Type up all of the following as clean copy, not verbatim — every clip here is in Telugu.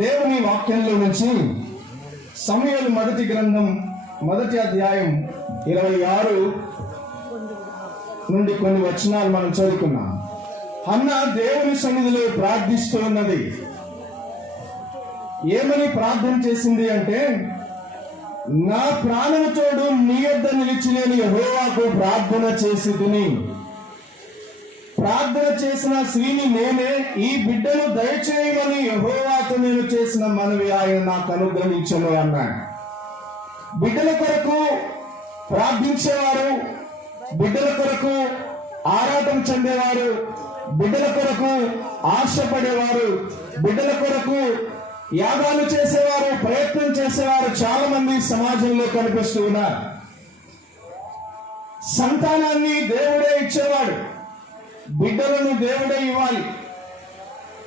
దేవుని వాక్యంలో నుంచి సమూయేలు మొదటి గ్రంథం 1వ అధ్యాయం 26 నుండి కొన్ని వచనాలు మనం చదువుకున్నాం. హన్న దేవుని సన్నిధిలో ప్రార్థిస్తూ ఉన్నది. ఏమని ప్రార్థన చేసింది అంటే, నా ప్రాణము తోడు నీ యొద్ద నిలిచి నేను యెహోవాకు ప్రార్థన చేసితిని. ప్రార్థన చేసిన స్త్రీని నేనే, ఈ బిడ్డను దయచేయమని యెహోవాకు నేను చేసిన మనవి ఆయన నాకు అనుగ్రహించను అన్నాడు. బిడ్డల కొరకు ప్రార్థించేవారు, బిడ్డల కొరకు ఆరాటం చెందేవారు, బిడ్డల కొరకు ఆశపడేవారు, బిడ్డల కొరకు యాగాలు చేసేవారు, ప్రయత్నం చేసేవారు చాలా మంది సమాజంలో కనిపిస్తూ ఉన్నారు. సంతానాన్ని దేవుడే ఇచ్చేవాడు, బిడ్డలను దేవుడే ఇవ్వాలి.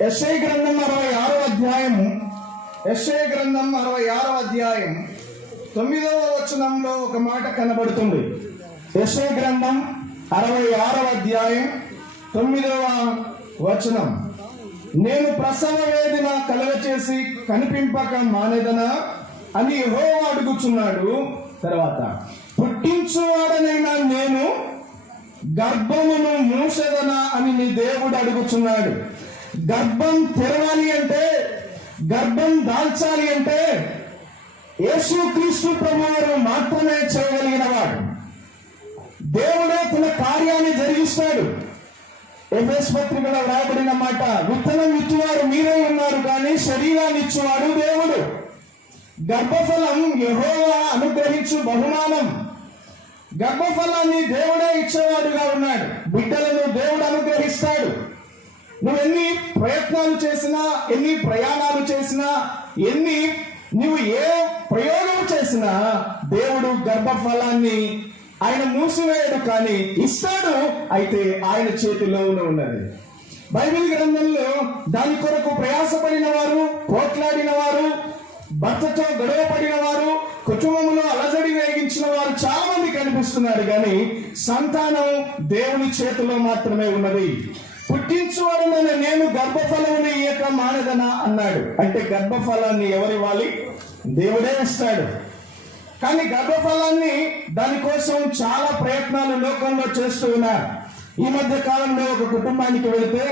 యెషయా గ్రంథం 66వ అధ్యాయం 9వ వచనంలో ఒక మాట కనబడుతుంది. యెషయా గ్రంథం 66వ అధ్యాయం 9వ వచనం, నేను ప్రసవ వేదన కలుగచేసి కనిపింపక మానేదనా అని యెహోవా అడుగుచున్నాడు. తర్వాత, పుట్టించువాడనైనా నేను గర్భమును మూసెదనా అని నీ దేవుడు అడుగుచున్నాడు. గర్భం తెరవాలి అంటే, గర్భం దాల్చాలి అంటే యేసుక్రీస్తు ప్రభువారు మాత్రమే చేయగలిగిన వాడు. దేవుడే తన కార్యాన్ని జరిగిస్తాడు. ఎఫెసు పత్రికలో వ్రాయబడిన మాట, విత్తనం ఇచ్చేవారు మీరే ఉన్నారు కానీ శరీరాన్ని ఇచ్చేవాడు దేవుడు. గర్భఫలం యెహోవా అనుగ్రహించు బహుమానం. గర్భఫలాన్ని దేవుడే ఇచ్చేవాడుగా ఉన్నాడు. బిడ్డలను దేవుడు అనుగ్రహిస్తాడు. నువ్వు ఎన్ని ప్రయత్నాలు చేసినా, ఎన్ని ప్రయాణాలు చేసినా, నువ్వు ఏ ప్రయోగం చేసినా దేవుడు గర్భఫలాన్ని ఆయన మూసివేయడు కానీ ఇస్తాడు. అయితే ఆయన చేతిలోనే ఉన్నది. బైబిల్ గ్రంథంలో దాని కొరకు ప్రయాసపడిన వారు, పోట్లాడిన వారు, భర్తతో గొడవ పడిన వారు, కుటుంబంలో అలజడి వేగించిన వారు చాలా మంది కనిపిస్తున్నారు. కానీ సంతానం దేవుని చేతిలో మాత్రమే ఉన్నది. పుట్టించువాడనైనా నేను గర్భఫలముని ఇయ్యక మానదనా అన్నాడు. అంటే గర్భఫలాన్ని ఎవరివ్వాలి? దేవుడే ఇస్తాడు. కానీ గర్భఫలాన్ని దానికోసం చాలా ప్రయత్నాలు లోకంలో చేస్తూ ఉన్నారు. ఈ మధ్య కాలంలో ఒక కుటుంబానికి వెళితే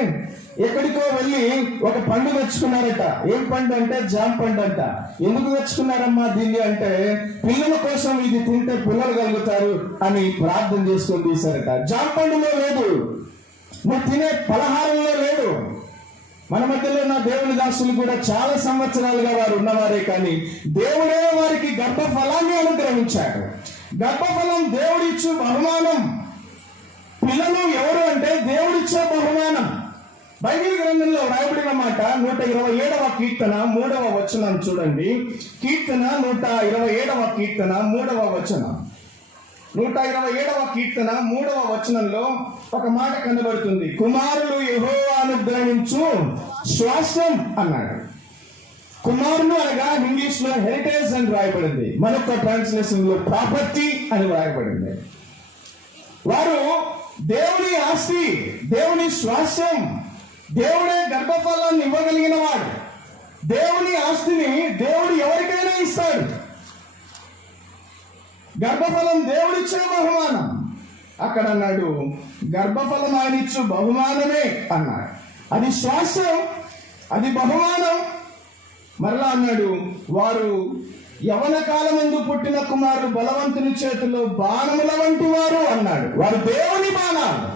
ఎక్కడికో వెళ్ళి ఒక పండు తెచ్చుకున్నారట. ఏం పండు అంటే జామ పండు అంట. ఎందుకు తెచ్చుకున్నారమ్మా దీన్ని అంటే, పిల్లల కోసం ఇది తింటే పిల్లలు కలుగుతారు అని ప్రార్థన చేసుకొని తీశారట. జామ పండులో లేదు, నువ్వు తినే పలహారంలో లేదు. మన మధ్యలో ఉన్న దేవుని దాసులు కూడా చాలా సంవత్సరాలుగా వారు ఉన్నవారే కానీ దేవుడే వారికి గర్భఫలాన్ని అనుగ్రహించాడు. గర్భఫలం దేవుడిచ్చు బహుమానం. పిల్లలు ఎవరు అంటే దేవుడిచ్చే బహుమానం. బైబిల్ గ్రంథంలో వ్రాయబడిన మాట 127వ కీర్తన 3వ వచనం చూడండి. కీర్తన 127వ కీర్తన 3వ వచనం. 127వ కీర్తన 3వ వచనంలో ఒక మాట కనబడుతుంది. కుమారులు యెహోవా అనుగ్రహించు స్వాస్థ్యం అన్నాడు. కుమారులు అనగా ఇంగ్లీష్ లో హెరిటేజ్ అని రాయబడింది, మరొక ట్రాన్స్లేషన్ లో ప్రాపర్టీ అని రాయబడింది. వారు దేవుని ఆస్తి, దేవుని స్వాస్థ్యం. దేవుడే గర్భఫలాన్ని ఇవ్వగలిగిన వాడు. దేవుని ఆస్తిని దేవుడు ఎవరికైనా ఇస్తాడు. గర్భఫలం దేవుడిచ్చే బహుమానం. అక్కడ అన్నాడు గర్భఫలం ఆయన ఇచ్చు బహుమానమే అన్నాడు. అది స్వాస్థ్యం, అది బహుమానం. మరలా అన్నాడు, వారు యవన కాలమందు పుట్టిన కుమారుడు బలవంతుని చేతిలో బాణముల వంటి వారు అన్నాడు. వారు దేవుని బాణాలు,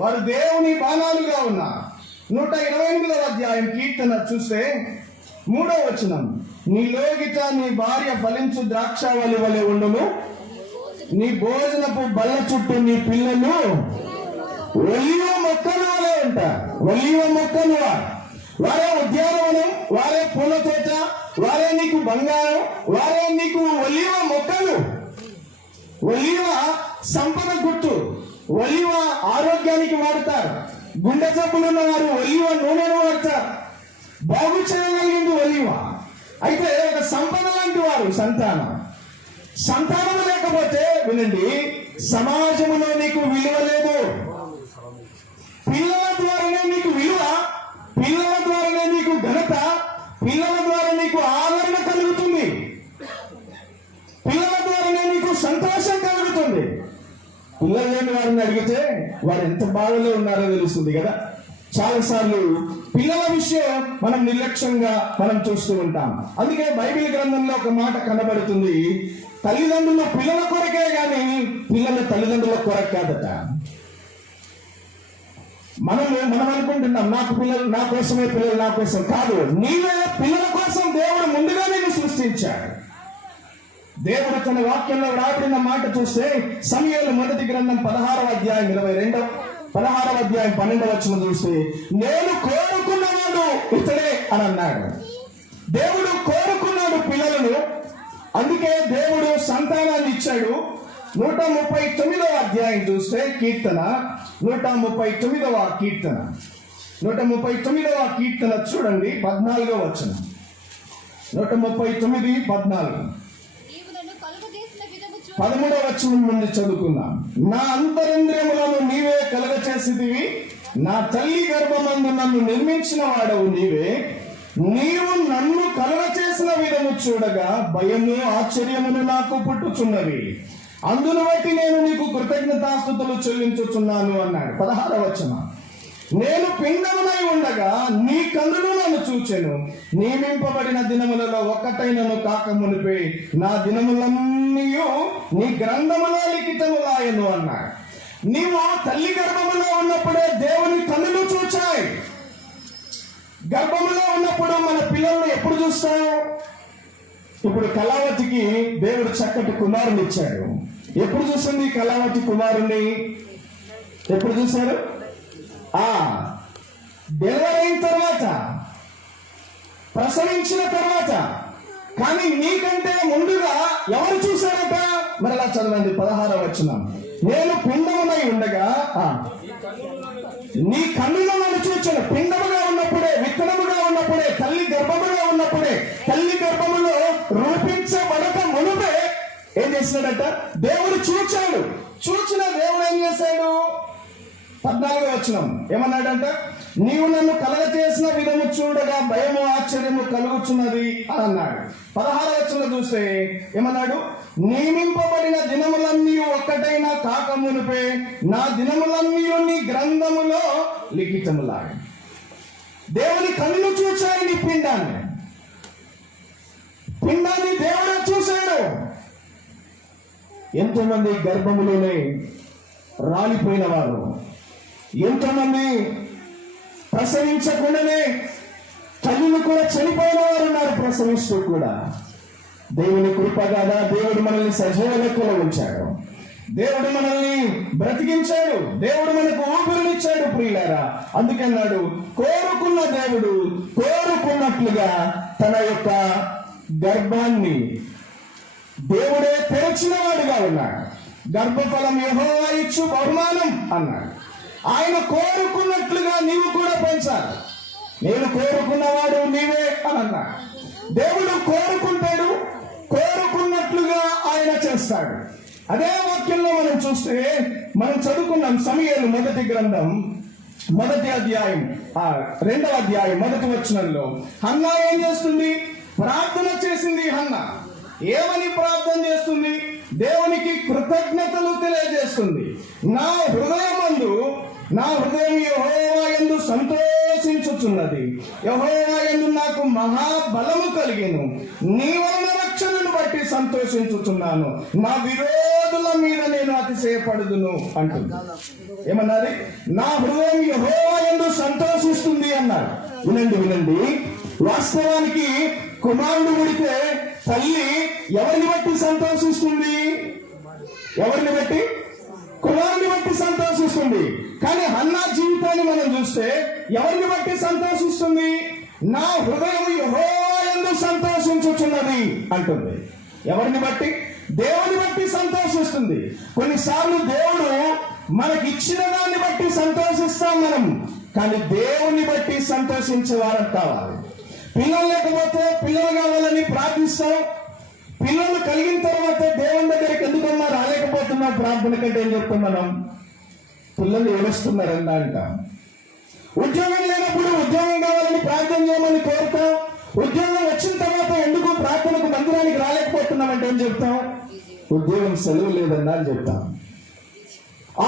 వారు దేవుని బాణాలుగా ఉన్నారు. 128వ అధ్యాయం కీర్తన చూస్తే 3వ వచనం, నీ లోగిట నీ భార్య ఫలించు ద్రాక్షావళి వలె ఉండును, నీ భోజనపు బల్ల చుట్టూ నీ పిల్లలు ఒలివ మొక్కలు వలె ఉంటారు. ఒలివ మొక్కలు వారే ఉద్యానవనం, వారే పూల తోట, వారే నీకు బంగారం, వారే నీకు ఒలివ మొక్కలు. ఒలివ సంపద గుర్తు. ఒలివ ఆరోగ్యానికి వాడతారు. గుండె జబ్బులున్న వారు ఒలివ నూనెను వాడతారు. బాగు చేయగలిగింది ఒలివ. అయితే ఒక సంపద లాంటి వారు సంతానం లేకపోతే వినండి, సమాజంలో నీకు విలువ లేదు. పిల్లల ద్వారానే నీకు విలువ, పిల్లల ద్వారానే నీకు ఘనత, పిల్లల ద్వారా నీకు ఆదరణ కలుగుతుంది, పిల్లల ద్వారానే నీకు సంతోషం కలుగుతుంది. పిల్లలు లేని వారిని అడిగితే వారు ఎంత బాధలో ఉన్నారో తెలుస్తుంది కదా. చాలాసార్లు పిల్లల విషయం మనం నిర్లక్ష్యంగా మనం చూస్తూ ఉంటాం. అందుకే బైబిల్ గ్రంథంలో ఒక మాట కనబడుతుంది, తల్లిదండ్రులు పిల్లల కొరకే గాని పిల్లల తల్లిదండ్రుల కొరకు కాదట. మనం అనుకుంటున్నాం నాకు పిల్లలు నా కోసమే, పిల్లలు నా కోసం కాదు. నీవే పిల్లల కోసం దేవుడు ముందుగా నేను సృష్టించాడు. దేవుడు తన వాక్యంలో రాబడిన మాట చూస్తే సమూయేలు మొదటి గ్రంథం 16వ అధ్యాయం 12వ వచనం చూస్తే నేను కోరుకున్నవాడు ఇతడే అని అన్నాడు. దేవుడు కోరుకున్నాడు పిల్లలను, అందుకే దేవుడు సంతానాన్ని ఇచ్చాడు. 139వ అధ్యాయం చూస్తే కీర్తన 139వ కీర్తన చూడండి 14వ వచనం. 139:14. 13వ వచనం నుండి చదువుకుందాం. నా అంతరింద్రియములను నీవే కలగచేసితివి, నా తల్లి గర్భమందు నన్ను నిర్మించిన వాడవు నీవే. నీవు నన్ను కలగచేసిన విధము చూడగా భయము ఆశ్చర్యమును నాకు పుట్టుచున్నవి, అందును బట్టి నేను నీకు కృతజ్ఞతాస్తుతులు చెల్లించుచున్నాను అన్నాడు. 16వ వచనం. నేను పిండమునై ఉండగా నీ కన్నులు నన్ను చూచెను, నియమింపబడిన దినములలో ఒక్కటైనను కాక మునిపే నా దినములన్నీ నీ గ్రంథములో లిఖితములాయను అన్నాడు. నీవు తల్లి గర్భములో ఉన్నప్పుడే దేవుని కన్నులు చూచాయి. గర్భములో ఉన్నప్పుడు మన పిల్లలను ఎప్పుడు చూస్తాం? ఇప్పుడు కళావతికి దేవుడు చక్కటి కుమారుని ఇచ్చాడు. ఎప్పుడు చూసింది కళావతి కుమారుణ్ణి? ఎప్పుడు చూశారు? డెలివరీ అయిన తర్వాత, ప్రసవించిన తర్వాత. కానీ నీకంటే ముందుగా ఎవరు చూశారట? మరలా చదవండి 16వ వచనం. నేను పిండమునై ఉండగా నీ కన్నులు నన్ను చూచాను. పిండముగా ఉన్నప్పుడే, విత్తనముగా ఉన్నప్పుడే, తల్లి గర్భముగా ఉన్నప్పుడే, తల్లి గర్భములో రూపించబడక మునుపే ఏం చేసినాడట? దేవుడు చూచాడు. చూచిన దేవుడు ఏం చేశాడు? 14వ వచనం ఏమన్నాడంట? నీవు నన్ను కలగచేసిన విధము చూడగా భయము ఆశ్చర్యము కలుగుచున్నది అని అన్నాడు. 16వ వచనం చూస్తే ఏమన్నాడు? నియమింపబడిన దినములన్నీ ఒక్కటైనా కాక మునిపే నా దినములన్నీ నీ గ్రంథములో లిఖితములాయి. దేవుని కన్నులు చూచాయి నీ పిండాన్ని దేవుడే చూశాడు. ఎంతోమంది గర్భములోనే రాలిపోయిన వారు, ఎంతోమంది ప్రసవించకుండానే తల్లులు కూడా చనిపోయిన వారు ఉన్నారు. ప్రసవిస్తూ కూడా దేవుని కృప కదా, దేవుడు మనల్ని సజీవ లెక్కలో ఉంచాడు, దేవుడు మనల్ని బ్రతికించాడు, దేవుడు మనకు ఊపిరినిచ్చాడు ప్రియులారా. అందుకన్నాడు, కోరుకున్న దేవుడు కోరుకున్నట్లుగా తన యొక్క గర్భాన్ని దేవుడే తెరచిన వాడుగా ఉన్నాడు. గర్భఫలం యెహోవా ఇచ్చు బహుమానం అన్నాడు. ఆయన కోరుకున్నట్లుగా నీవు కూడా పెంచాలి. నేను కోరుకున్నవాడు నీవే అని అన్నాడు. దేవుడు కోరుకుంటాడు, కోరుకున్నట్లుగా ఆయన చేస్తాడు. అదే వాక్యంలో మనం చూస్తే మనం చదువుకున్నాం సమూయేలు మొదటి గ్రంథం 1వ అధ్యాయం 2వ అధ్యాయం 1వ వచనంలో హన్నా ఏం చేస్తుంది? ప్రార్థన చేసింది. హన్నా ఏమని ప్రార్థన చేస్తుంది? దేవునికి కృతజ్ఞతలు తెలియజేస్తుంది. నా హృదయం యెహోవా యందు సంతోషించుచున్నది, యెహోవా యందు నాకు మహాబలము కలిగెను, నీ వలన రక్షణను బట్టి సంతోషించుచున్నాను, నా విరోధుల మీద నేను అతిశయపడుదును అంటుంది. ఏమన్నది? నా హృదయం యెహోవా యందు సంతోషిస్తుంది అన్నారు. వినండి. వాస్తవానికి కుమారుడు పుడితే తల్లి ఎవరిని బట్టి సంతోషిస్తుంది? ఎవరిని బట్టి? కుమారుని బట్టి సంతోషిస్తుంది. కానీ హన్నా జీవితాన్ని మనం చూస్తే ఎవరిని బట్టి సంతోషిస్తుంది? నా హృదయం యెహోవా యందు సంతోషించుచున్నది అంటుంది. ఎవరిని బట్టి? దేవుని బట్టి సంతోషిస్తుంది. కొన్నిసార్లు దేవుడు మనకిచ్చిన దాన్ని బట్టి సంతోషిస్తాం మనం, కానీ దేవుని బట్టి సంతోషించే వారం కావాలి. పిల్లలు లేకపోతే పిల్లలు కావాలని ప్రార్థిస్తాం. పిల్లలు కలిగిన తర్వాత దేవుని దగ్గరికి ఎందుకమ్మా రాలేకపోతున్నాం ప్రార్థన కంటే ఏం చెప్తాం మనం? పిల్లలు ఏడుస్తున్నారన్నా అంటాం. ఉద్యోగం లేనప్పుడు ఉద్యోగం కావాలని ప్రార్థన చేయమని కోరుతాం. ఉద్యోగం వచ్చిన తర్వాత ఎందుకు ప్రార్థనకు మందిరానికి రాలేకపోతున్నామంటే ఏం చెప్తాం? ఉద్యోగం సెలవు లేదన్నా అని చెప్తాం.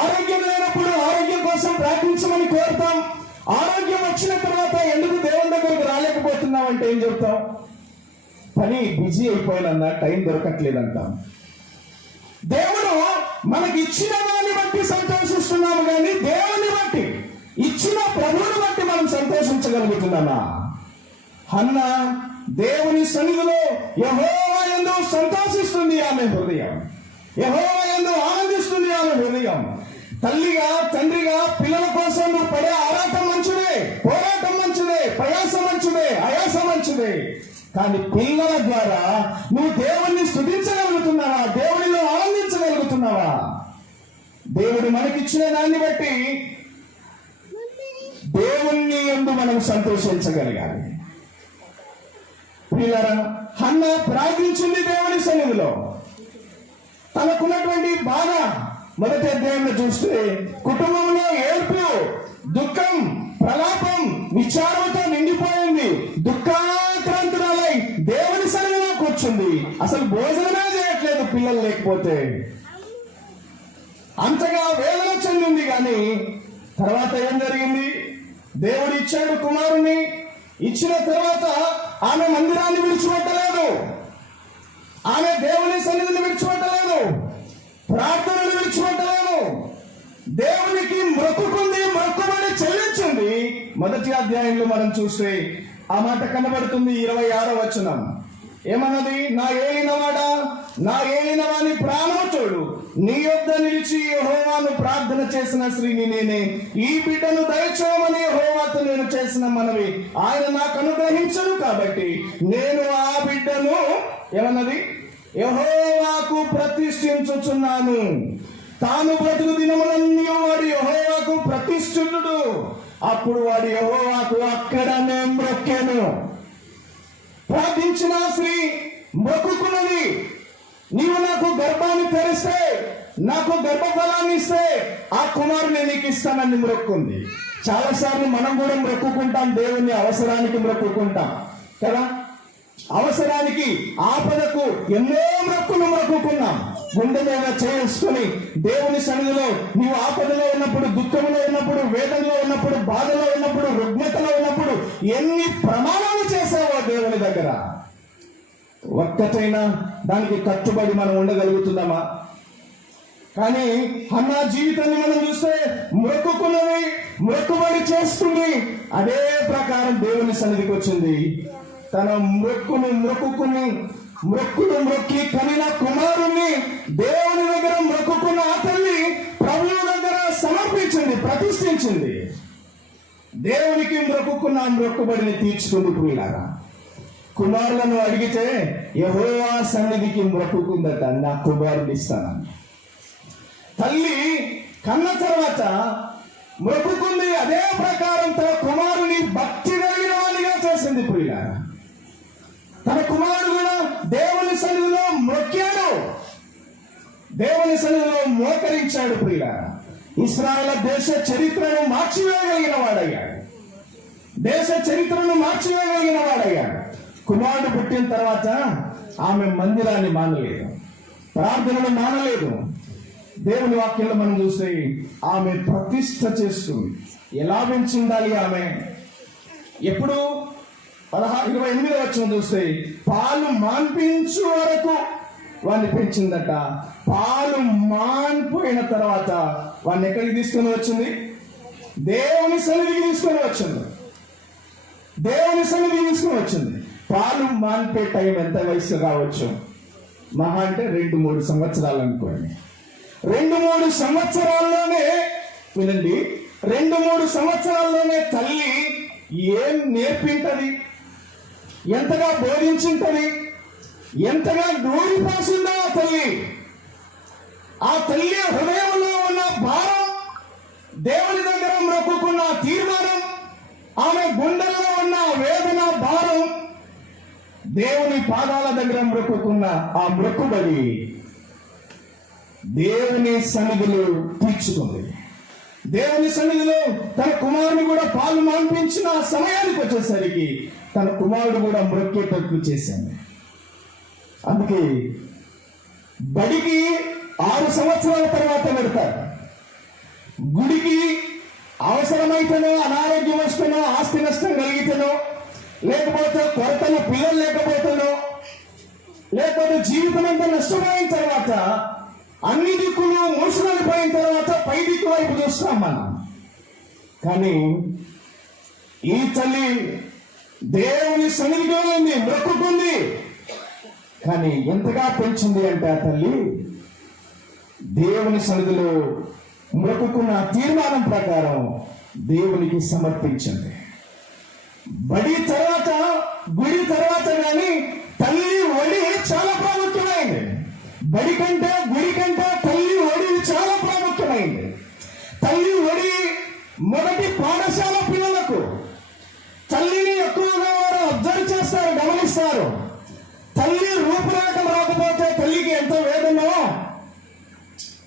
ఆరోగ్యం లేనప్పుడు ఆరోగ్యం కోసం ప్రార్థించమని కోరుతాం. ఆరోగ్యం వచ్చిన తర్వాత ఎందుకు దేవుని దగ్గరకు రాలేకపోతున్నామంటే ఏం చెప్తాం? పని బిజీ అయిపోయినన్నా టైం దొరకట్లేదంటాం. దేవుడు మనకి ఇచ్చిన దాన్ని బట్టి సంతోషిస్తున్నాము కానీ దేవుని బట్టి, ఇచ్చిన ప్రభువుని బట్టి మనం సంతోషించగలుగుతున్నామా? హన్న దేవుని సన్నిధిలో యెహోవా యందు సంతోషిస్తుంది ఆమె హృదయం, యెహోవా యందు ఆనందిస్తుంది ఆమె హృదయం. తల్లిగా తండ్రిగా పిల్లల కోసం నువ్వు పడే ఆరాటం మంచిదే, పోరాటం మంచిదే, ప్రయాసం మంచిదే, ఆయాసం మంచిదే. కానీ పిల్లల ద్వారా నువ్వు దేవుణ్ణి స్తుతించగలుగుతున్నావా? దేవునిలో ఆనందించగలుగుతున్నావా? దేవుడు మనకిచ్చిన దాన్ని బట్టి దేవుణ్ణి యందు మనం సంతోషించగలగాలి. పిల్లరా, హన్న ప్రార్థించింది దేవుని సన్నిధిలో. తనకున్నటువంటి బాధ మొదటి అధ్యాయంలో చూస్తే కుటుంబంలో ఏడ్పు, దుఃఖం, ప్రలాపం, విచారంతో నిండిపోయింది. దుఃఖాక్రాంతురాలై దేవుని సన్నిధిలో కూర్చుంది. అసలు భోజనమే చేయట్లేదు పిల్లలు లేకపోతే. అంతగా వేదన చెందింది. కానీ తర్వాత ఏం జరిగింది? దేవుడు ఇచ్చాడు కుమారుని. ఇచ్చిన తర్వాత ఆమె మందిరాన్ని విడిచిపెట్టలేదు, ఆమె దేవుని సన్నిధిని విడిచిపెట్టలేదు, ప్రార్థనలు విడిచిపెట్టలేదు. దేవునికి మొక్కుకుంది, మొక్కుబడి చెల్లించింది. మొదటి అధ్యాయంలో మనం చూస్తే ఆ మాట కనబడుతుంది. 26వ వచనం ఏమన్నది? నా ఏలినవాడా, నా ఏలినవాని ప్రాణము తోడు, నీ యొద్ద నిలిచి యెహోవాను ప్రార్థన చేసిన స్త్రీని నేనే. ఈ బిడ్డను దయచేయమని యెహోవాతో నేను చేసిన మనవి ఆయన నాకు అనుగ్రహించను కాబట్టి నేను ఆ బిడ్డను ఏమన్నది? యెహోవాకు ప్రతిష్ఠించుచున్నాను. తాను బ్రతుకు దినములన్నీ వాడు యెహోవాకు ప్రతిష్ఠితుడు. అప్పుడు వాడు యెహోవాకు అక్కడనే మ్రొక్కెను. ప్రార్థించిన స్త్రీ మొక్కుకున్నది, నీవు నాకు గర్భాన్ని తెరిస్తే, నాకు గర్భఫలాన్ని ఇస్తే ఆ కుమారుని నీకు ఇస్తానని మొక్కుంది. చాలాసార్లు మనం కూడా మొక్కుకుంటాం, దేవుని అవసరానికి మొక్కుకుంటాం కదా. అవసరానికి, ఆపదకు ఎన్నో మొక్కులు మొక్కుకున్నాం. గుండె మీద చేసుకుని దేవుని సన్నిధిలో నీవు ఆపదలో ఉన్నప్పుడు, దుఃఖంలో ఉన్నప్పుడు, వేదనలో ఉన్నప్పుడు, బాధలో ఉన్నప్పుడు, రుగ్మతలో ఉన్నప్పుడు ఎన్ని ప్రమాణాలు చేసావో దేవుని దగ్గర. ఒక్కటైనా దానికి కట్టుబడి మనం ఉండగలుగుతున్నామా? కానీ హన్నా జీవితాన్ని మనం చూస్తే మొక్కుకున్నది, మొక్కుబడి చేస్తుంది. అదే ప్రకారం దేవుని సన్నిధికి వచ్చింది. తన మొక్కులు మొక్కి కనిన కుమారుణ్ణి దేవుని దగ్గర మొక్కుకున్న ఆ తల్లి ప్రభువు దగ్గర సమర్పించింది, ప్రతిష్ఠించింది. దేవునికి మొక్కుకున్న మొక్కుబడిని తీర్చుకుంది. ప్రియులారా, కుమారులను అడిగితే యెహోవా సన్నిధికి మొక్కుకుందట, నా కుమారుని ఇస్తానని. తల్లి కన్న తర్వాత మొక్కుకుంది. అదే ప్రకారం తన కుమారుని భక్తి కలిగిన వాడిగా చేసింది. ప్రియులారా, తన కుమారుడు కూడా దేవుని సన్నిధిలో మొక్కాడు, దేవుని సన్నిధిలో మోకరించాడు. ప్రియులారా, ఇశ్రాయేలు దేశ చరిత్రను మార్చివేయగలిగిన వాడయ్యాడు, దేశ చరిత్రను మార్చివేయగలిగిన వాడయ్యాడు. కుమారుడు పుట్టిన తర్వాత ఆమె మందిరాన్ని మానలేదు, ప్రార్థనలు మానలేదు. దేవుని వాక్యంలో మనం చూస్తే ఆమె ప్రతిష్ఠ చేస్తుంది. ఎలా పెంచిండాలి ఆమె? ఎప్పుడు 28వ వచనం చూస్తే పాలు మాన్పించు వరకు వాడిని పెంచిందట. పాలు మాన్పోయిన తర్వాత వాడిని ఎక్కడికి తీసుకొని వచ్చింది? దేవుని సన్నిధికి తీసుకొని వచ్చింది. దేవుని సన్నిధికి తీసుకొని వచ్చింది. పాలు మాన్పే టైం ఎంత వయసు కావచ్చు? మహా అంటే 2-3 సంవత్సరాలు అనుకోండి. 2-3 సంవత్సరాల్లోనే, వినండి, 2-3 సంవత్సరాల్లోనే తల్లి ఏం నేర్పింటది, ఎంతగా బోధించింటది, ఎంతగా నూరిపోసిందో ఆ తల్లి. ఆ తల్లి హృదయంలో ఉన్న భారం, దేవుని దగ్గర మొక్కుకున్న తీర్మానం, ఆమె గుండెల్లో ఉన్న వేదన భారం, దేవుని పాదాల దగ్గర మొక్కుకున్న ఆ మొక్కుబడి దేవుని సన్నిధిలో తీర్చుకుంది. దేవుని సన్నిధిలో తన కుమారుని కూడా పాలు మాన్పించిన ఆ సమయానికి వచ్చేసరికి తన కుమారుడు కూడా మ్రొక్కేటట్లు చేశాను. అందుకే బడికి 6 సంవత్సరాల తర్వాత పెడతారు. గుడికి అవసరమైతేనో, అనారోగ్యం వస్తేనో, ఆస్తి నష్టం కలిగితేనో, లేకపోతే కొరతలు పిల్లలు లేకపోతేనో, లేకపోతే జీవితం అంతా నష్టమైన తర్వాత, అన్ని దిక్కులు మూసుకొనిపోయిన తర్వాత పై దిక్కు వైపు చూస్తాం మనం. కానీ ఈ తల్లి దేవుని సన్నిధిలో ఉంది, మొక్కుకుంది. కానీ ఎంతగా పెంచింది అంటే ఆ తల్లి దేవుని సన్నిధిలో మొక్కుకున్న తీర్మానం ప్రకారం దేవునికి సమర్పించింది. బడి తర్వాత, గుడి తర్వాత కానీ తల్లి ఒడి చాలా ప్రాముఖ్యమైంది. బడి కంటే, గుడి కంటే తల్లి ఒడి చాలా ప్రాముఖ్యమైంది. తల్లి ఒడి మొదటి పాఠశాల పిల్లలకు. తల్లిని ఎక్కువగా వారు అబ్జర్వ్ చేస్తారు, గమనిస్తారు. తల్లి రూపురేఖలు రాకపోతే తల్లికి ఎంతో వేదనో,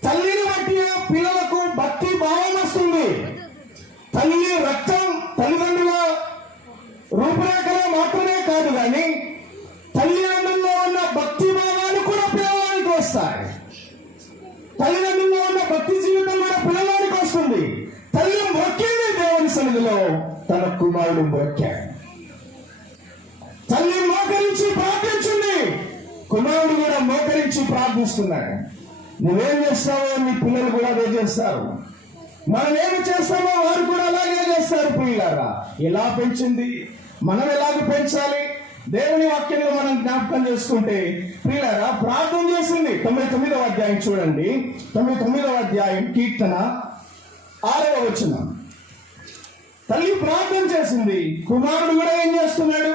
తల్లిని బట్టి పిల్లలకు భక్తి భావం వస్తుంది. తల్లి రక్తం తల్లిదండ్రుల రూపురేఖలో మాత్రమే కాదు కానీ తల్లిదండ్రుల్లో ఉన్న భక్తి భావాలు కూడా పిల్లవానికి వస్తాయి. తల్లిదండ్రుల్లో ఉన్న భక్తి జీవితం కూడా పిల్లవానికి వస్తుంది. తల్లి మొక్కింది దేవుని సన్నిధిలో, తన కుమారుడు మొక్కాడు. తల్లి మోకరించి ప్రార్థించింది, కుమారుడు కూడా మోకరించి ప్రార్థిస్తున్నాడు. నువ్వేం చేస్తావో నీ పిల్లలు కూడా అదే చేస్తారు. మనం ఏమి చేస్తామో వారు కూడా అలాగే చేస్తారు. పిల్లలారా, ఎలా పెంచింది, మనం ఎలాగ పెంచాలి? దేవుని వాక్యంలో మనం జ్ఞాపకం చేసుకుంటే పిల్లలారా, ప్రార్థన చేసింది. 99వ అధ్యాయం చూడండి. 99వ అధ్యాయం కీర్తన 6వ వచనం. తల్లి ప్రార్థన చేసింది, కుమారుడు కూడా ఏం చేస్తున్నాడు?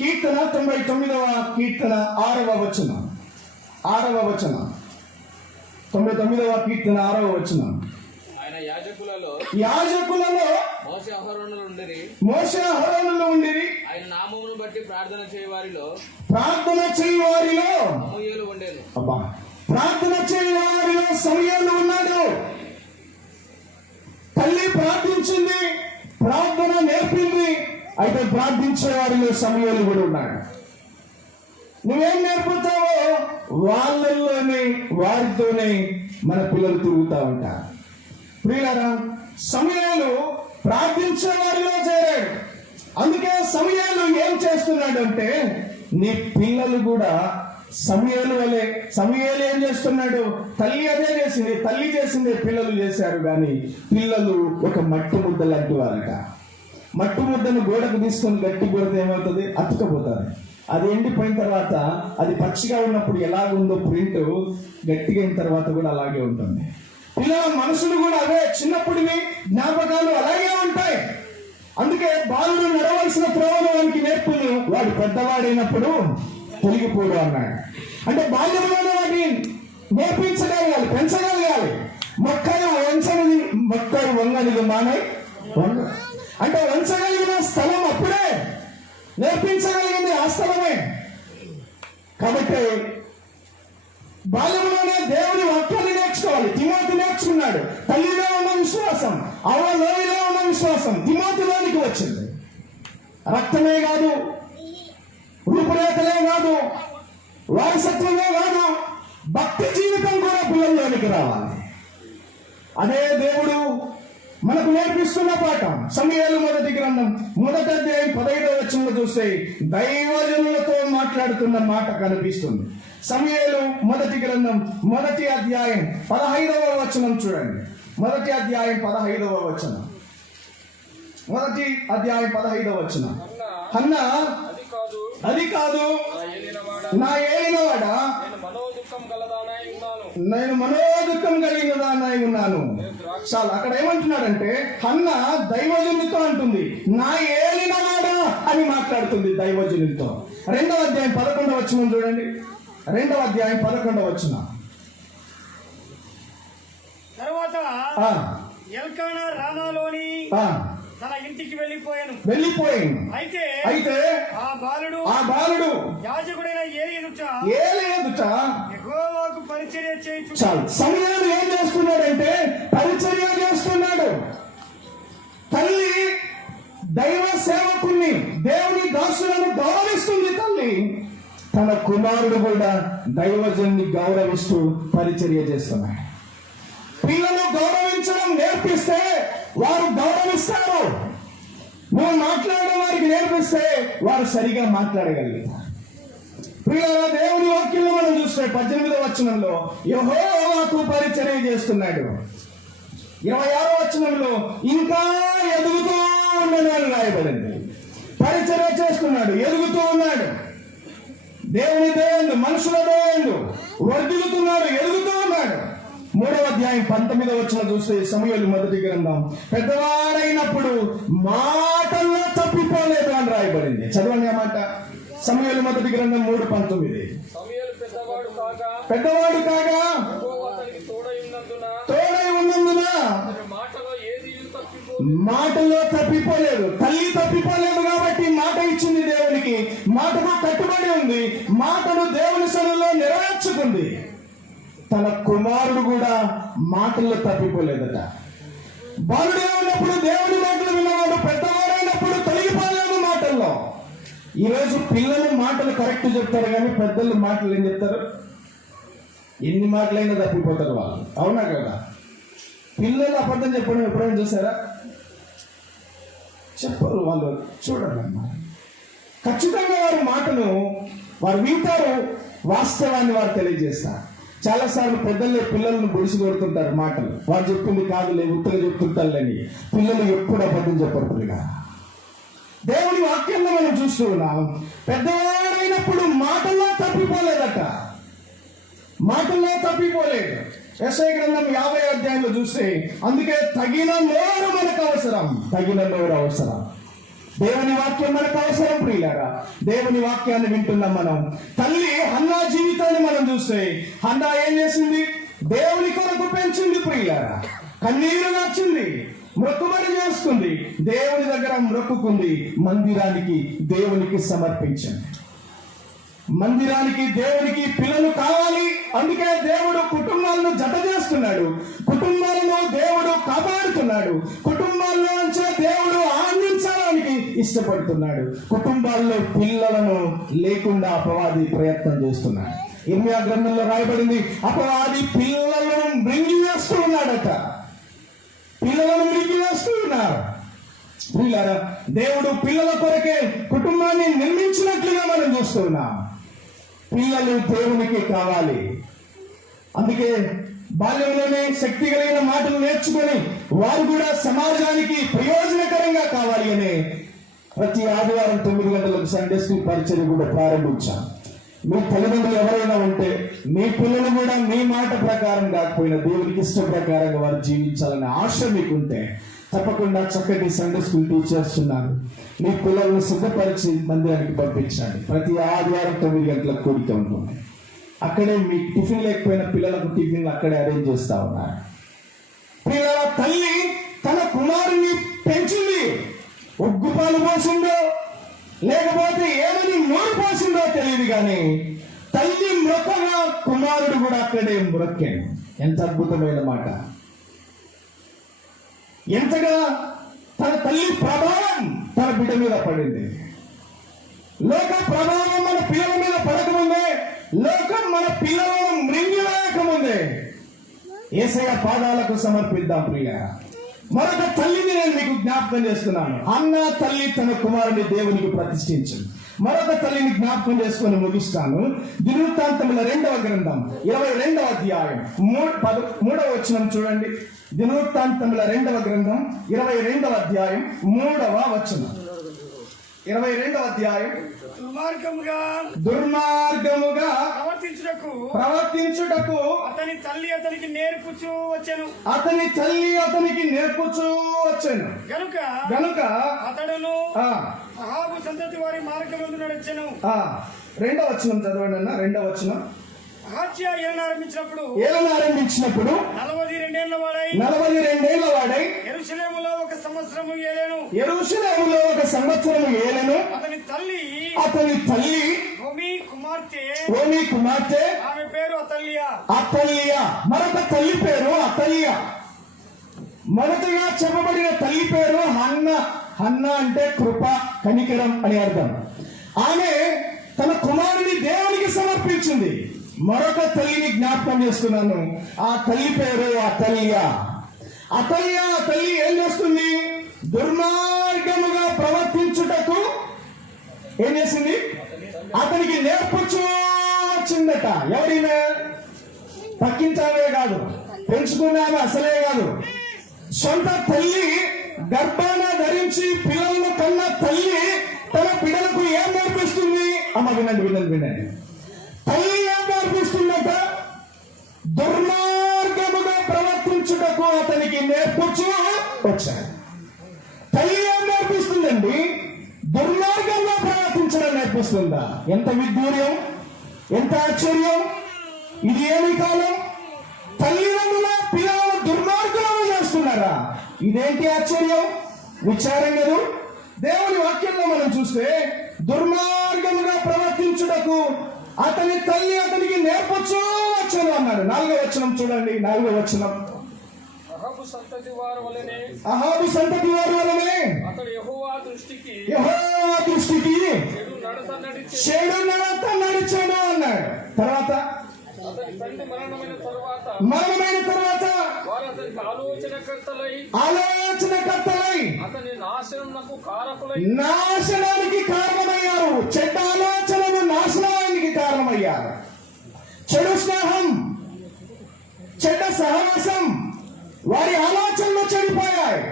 కీర్తన 99వ కీర్తన 6వ వచనం. 6వ వచనం, 99వ కీర్తన 6వ వచనం. ఆయన యాజకులలో మోషే అహరోనులు ఉండిరి. ఆయన నామమును బట్టి ప్రార్థన చేయ వారిలో సమూయేలు ఉండేను. ప్రార్థన చేయ వారిలో సమూయేలు ఉన్నాడు. తల్లి ప్రార్థించింది, ప్రార్థన నేర్పింది. అయితే ప్రార్థించే వారిలో సమూయేలు కూడా ఉన్నాడు. నువ్వేం నేర్పుతావో వాళ్ళల్లోనే, వారితోనే మన పిల్లలు తిరుగుతూ ఉంటారు. ప్రియులారా, సమూయేలు ప్రార్థించే వారిలో చేరాడు. అందుకే సమూయేలు ఏం చేస్తున్నాడు అంటే, నీ పిల్లలు కూడా సమూయేలు వలె. సమూయేలు ఏం చేస్తున్నాడు? తల్లి అదే చేసింది, తల్లి చేసిందే పిల్లలు చేశారు. కానీ పిల్లలు ఒక మట్టి ముద్ద లాంటి వారట. మట్టి ముద్దను గోడకు తీసుకొని గట్టి కొడితే ఏమవుతుంది? అతుకపోతుంది. అది ఎండిపోయిన తర్వాత, అది పచ్చిగా ఉన్నప్పుడు ఎలాగుందో ప్రింట్, గట్టిగా అయిన తర్వాత కూడా అలాగే ఉంటుంది. పిల్లల మనసులు కూడా అవే, చిన్నప్పటివి జ్ఞాపకాలు అలాగే ఉంటాయి. అందుకే బాలుడు నడవలసిన త్రోవను వానికి నేర్పుని, వాడు పెద్దవాడైనప్పుడు తొలగిపోడు అన్నాడు. అంటే బాల్యంలోనే వాటిని నేర్పించగలగాలి, పెంచగలగాలి. మొక్కలు వంగనిది మానై వంగ. అంటే వంచగలిగిన స్థలం అప్పుడే, నేర్పించగలిగింది ఆ స్థలమే. కాబట్టి బాల్యంలోనే దేవుని వాక్యాన్ని నేర్చుకోవాలి. తిమోతి నేర్చుకున్నాడు. తల్లిలో ఉన్న విశ్వాసం, లోయలో ఉన్న విశ్వాసం తిమోతిలోనికి వచ్చింది. రక్తమే కాదు, రూపురేఖలే కాదు, వారసత్వమే కాదు, భక్తి జీవితం కూడా పిల్లల్లోనికి రావాలి. అదే దేవుడు మనకు నేర్పిస్తున్న పాఠం. సమూయేలు మొదటి గ్రంథం 1వ అధ్యాయం 15వ వచనంలో చూస్తే దైవజనులతో మాట్లాడుతున్న మాట కనిపిస్తుంది. సమూయేలు మొదటి గ్రంథం 1వ అధ్యాయం 15వ వచనం చూడండి. 1వ అధ్యాయం 15వ వచనం. 1వ అధ్యాయం 15వ వచనం. హన్నా, అది కాదు నా ఏలినవాడా, నేను మనోదుఖం కలిగిన దానై ఉన్నాను. చాలు. అక్కడ ఏమంటున్నాడంటే, హన్న దైవజనునితో అంటుంది, నా ఏలినవాడా అని మాట్లాడుతుంది దైవజనునితో. 2వ అధ్యాయం 11వ వచనం చూడండి. 2వ అధ్యాయం 11వ వచనం. తర్వాత ఎల్కానా రామాలోని తన ఇంటికి వెళ్ళిపోయాను. అయితే ఆ బాలుడు యాజకుడైన ఏలీ ఎదుట యెహోవాకు పరిచర్య చేయుచు. చాలు. సమూయేలు ఏం చేస్తున్నాడంటే పరిచర్య చేస్తున్నాడు. కాబట్టి తన కుమారుడు కూడా దైవజన్ని గౌరవిస్తూ పరిచర్య చేస్తున్నాడు. పిల్లలు గౌరవించడం నేర్పిస్తే వారు గౌరవిస్తారు. నువ్వు మాట్లాడడం వారికి నేర్పిస్తే వారు సరిగా మాట్లాడగలుగుతారు. పిల్లల దేవుని వాక్యంలో మనం చూస్తే 18వ వచనంలో యెహోవాకు పరిచర్య చేస్తున్నాడు. 26వ వచనంలో ఇంకా ఎదుగుతూ ఉన్నాడు అని రాయబడింది. పరిచర్య చేస్తున్నాడు, ఎదుగుతూ ఉన్నాడు. దేవుని దేవుడు, మనుషుల దేవుడు వర్ధిల్లుతున్నాడు, ఎదుగుతూ ఉన్నాడు. 3వ అధ్యాయం 19వ వచనం చూస్తే సమూయేలు మొదటి గ్రంథం, పెద్దవాడైనప్పుడు మాటల్లో తప్పిపోలేదు అని రాయబడింది. చదవండి ఆ మాట. సమూయేలు మొదటి గ్రంథం 3:19. సమూయేలు పెద్దవాడు కాగా యెహోవా అతనికి తోడై ఉన్నందున అతని మాటలో తప్పిపోలేదు. తల్లి తప్పిపోలేదు కాబట్టి మాట ఇచ్చింది దేవునికి. మాటకు కట్టుబడి ఉంది. మాటను దేవుని సన్నిధిలో నెరవేర్చుకుంది. తన కుమారుడు కూడా మాటల్లో తప్పిపోలేదట. బాలుడే ఉన్నప్పుడు దేవుని మాటలు విన్నవాడు పెద్దవాడైనప్పుడు తొలగిపోలేదు మాటల్లో. ఈరోజు పిల్లలు మాటలు కరెక్ట్ చెప్తారు కానీ పెద్దలు మాటలు ఏం చెప్తారు? ఎన్ని మాటలైనా తప్పిపోతారు వాళ్ళు. అవునా కదా? పిల్లలు అబద్ధం చెప్పడం ఎప్పుడైనా చూసారా? చెప్పరు వాళ్ళు. చూడండి అన్నమాట. ఖచ్చితంగా వారి మాటను వారు వింటారు, వాస్తవాన్ని వారు తెలియజేస్తారు. చాలాసార్లు పెద్దలే పిల్లలను బొడిసి కొడుతుంటారు మాటలు. వారు చెప్పింది కాదులే, ఉత్తగా చెప్తుంటారులేని. పిల్లలు ఎప్పుడు అబద్ధం చెప్పరు. పిల్లగా దేవుని వాక్యంలో మనం చూస్తూ ఉన్నాం. పెద్దవాడైనప్పుడు మాటల్లో తప్పిపోలేదట. మాటల్లో తప్పిపోలేదు. యెషయా గ్రంథం 50వ అధ్యాయంలో చూస్తే అందుకే తగిన నోరు మనకు అవసరం. తగిన నోరు అవసరం. దేవుని వాక్యం మనకు అవసరం ప్రియులారా. దేవుని వాక్యాన్ని వింటున్నాం మనం. తల్లి హన్నా జీవితాన్ని మనం చూస్తే హన్నా ఏం చేసింది? దేవుని కొరకు పెంచింది ప్రియులారా. కన్నీరు నచ్చింది, మొక్కుబడి చేసుకుంది, దేవుని దగ్గర మొక్కుకుంది, మందిరానికి దేవునికి సమర్పించింది. మందిరానికి దేవునికి పిల్లలు కావాలి. అందుకే దేవుడు కుటుంబాలను జత చేస్తున్నాడు. కుటుంబాలను దేవుడు కాపాడుతున్నాడు. కుటుంబాల్లో నుంచే దేవుడు ఆనందించడానికి ఇష్టపడుతున్నాడు. కుటుంబాల్లో పిల్లలను లేకుండా అపవాది ప్రయత్నం చేస్తున్నాడు. ఇర్మియా గ్రంథంలో రాయబడింది, అపవాది పిల్లలను మృంగివేస్తూ ఉన్నాడట. పిల్లలను మృంగివేస్తూ ఉన్నారు. పిల్లరా, దేవుడు పిల్లల కొరకే కుటుంబాన్ని నిర్మించినట్లుగా మనం చూస్తున్నాం. పిల్లలు దేవునికి కావాలి. అందుకే బాల్యంలోనే శక్తి కలిగిన మాటలు నేర్చుకొని వారు కూడా సమాజానికి ప్రయోజనకరంగా కావాలి అని ప్రతి ఆదివారం 9 గంటలకు సండే స్కూల్ పరిచయం కూడా ప్రారంభించాం. మీ తల్లిదండ్రులు ఎవరైనా ఉంటే మీ పిల్లలు కూడా మీ మాట ప్రకారం కాకపోయినా దేవునికి ఇష్టం ప్రకారంగా వారు జీవించాలనే ఆశ మీకుంటే తప్పకుండా చక్కటి సండే స్కూల్ టీచర్స్ ఉన్నారు. మీ పిల్లలను సిద్ధపరిచి మందిరానికి పంపించండి. ప్రతి ఆదివారం 9 గంటలకు కూడిక ఉంటుంది. అక్కడే మీ టిఫిన్ లేకపోయిన పిల్లలకు టిఫిన్ అక్కడే అరేంజ్ చేస్తా ఉన్నారు. పిల్లల తల్లి తన కుమారుని పెంచింది. ఉగ్గుపాలు పోసిందో లేకపోతే ఏమని నోరు పోసిందో తెలియదు కానీ తల్లి మృతగా కుమారుడు కూడా అక్కడే మృక్కాడు. ఎంత అద్భుతమైన మాట! ఎంతగా తన తల్లి ప్రభావం తన బిడ్డ మీద పడింది. లోక ప్రభావం మన పిల్లల మీద పడకముందే, లోకం మన పిల్లలను మృంగివేయకముందే యేసయ్య పాదాలకు సమర్పిద్దాం ప్రియ. మరొక తల్లిని నేను మీకు జ్ఞాపకం చేస్తున్నాను. అన్న తల్లి తన కుమారుని దేవునికి ప్రతిష్ఠించింది. మరొక తల్లిని జ్ఞాపకం చేసుకొని ముగిస్తాను. దినవృత్తాంతముల 2వ గ్రంథం 22వ అధ్యాయం 3వ వచనం చూడండి. దినవృత్తాంతముల 2వ గ్రంథం 22వ అధ్యాయం 3వ వచనం. 22వ అధ్యాయం. దుర్మార్గముగా ప్రవర్తించుటకు అతని తల్లి అతనికి నేర్పుచూ వచ్చెను. గనుక అతడును అహాబు సంతతి వారి మార్గమందు నడిచెను. 2వ వచనం చదవండి అన్న. 2వ వచనం. అహజ్యా ఏలన ఆరంభించినప్పుడు 42 ఏళ్ల వాడై యెరూషలేములో 1 సంవత్సరము ఏలెను. అతని తల్లి ఓమీ కుమార్తె ఆమె పేరు అతల్యా. మరొక తల్లి పేరు అతల్యా. మొదటగా చెప్పబడిన తల్లి పేరు హన్నా. హన్నా అంటే కృప, కనికరం అని అర్థం. ఆమె తన కుమారుని దేవునికి సమర్పించింది. మరొక తల్లిని జ్ఞాపకం చేస్తున్నాను. ఆ తల్లి పేరు అతల్య. ఆ తల్లి ఏం చేస్తుంది? దుర్మార్గముగా ప్రవర్తించుటకు ఏం చేసింది? అతనికి నేర్పుచూ వచ్చిందట. ఎవరిమే? పక్కించాలే కాదు, పెంచుకున్నామే అసలే కాదు. సొంత తల్లి గర్భాన ధరించి పిల్లలను కన్న తల్లి తన పిల్లలకు ఏం నేర్పిస్తుంది? అమ్మ వినండి. తల్లి ఏం నేర్పిస్తుందట? దుర్మార్గముగా ప్రవర్తించుటకు అతనికి నేర్పుచూ వచ్చాడు. తల్లి ఏం నేర్పిస్తుందండి? దుర్మార్గంగా ప్రవర్తించడం నేర్పిస్తుందా? ఎంత విడ్డూర్యం, ఎంత ఆశ్చర్యం! ఇది ఏమి కాలం? తల్లిదండ్రుల పిల్లలను దుర్మార్గులను చేస్తున్నారా? ఇదేంటి ఆశ్చర్యం, విచారం లేదు. దేవుని వాక్యంలో మనం చూస్తే దుర్మార్గముగా ప్రవర్తించుటకు అతని తల్లి అతనికి నేర్పొచ్చు వచ్చను అన్నాడు. 4వ వచనం చూడండి. 4వ వచనం. అహాబు సంతతి వారి వలనే అతడు యెహోవా దృష్టికి చెడు నడత నడిచాడు అన్నాడు. తర్వాత అతని తండ్రి మరణమైన తర్వాత వారు అతనికి ఆలోచనకర్తలై అతని నాశనానికి కారణమయ్యారు. చెడ్డ ఆలోచనలు నాశనానికి కారణమయ్యారు. చెడు స్నేహం, చెడ్డ సహవాసం వారి ఆలోచనలు చెడిపోయాయి.